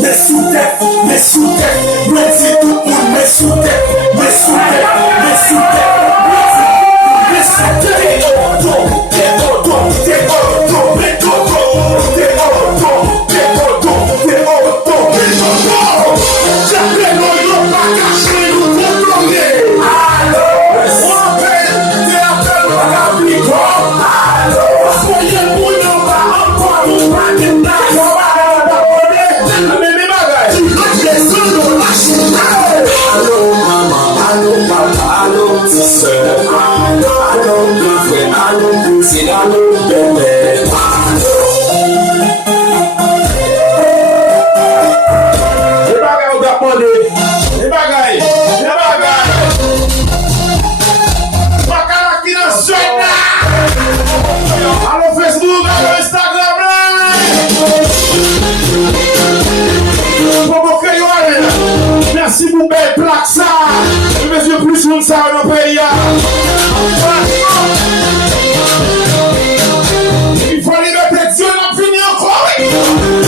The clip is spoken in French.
mais sous tête, mais sous tête, mais c'est tout le monde, mais sous tête, mais sous tête, mais sous tête, mais sous tête, merci pour belle plaque ça. Monsieur plus monde ça dans le pays. Il faut liberté Dieu n'a fini encore.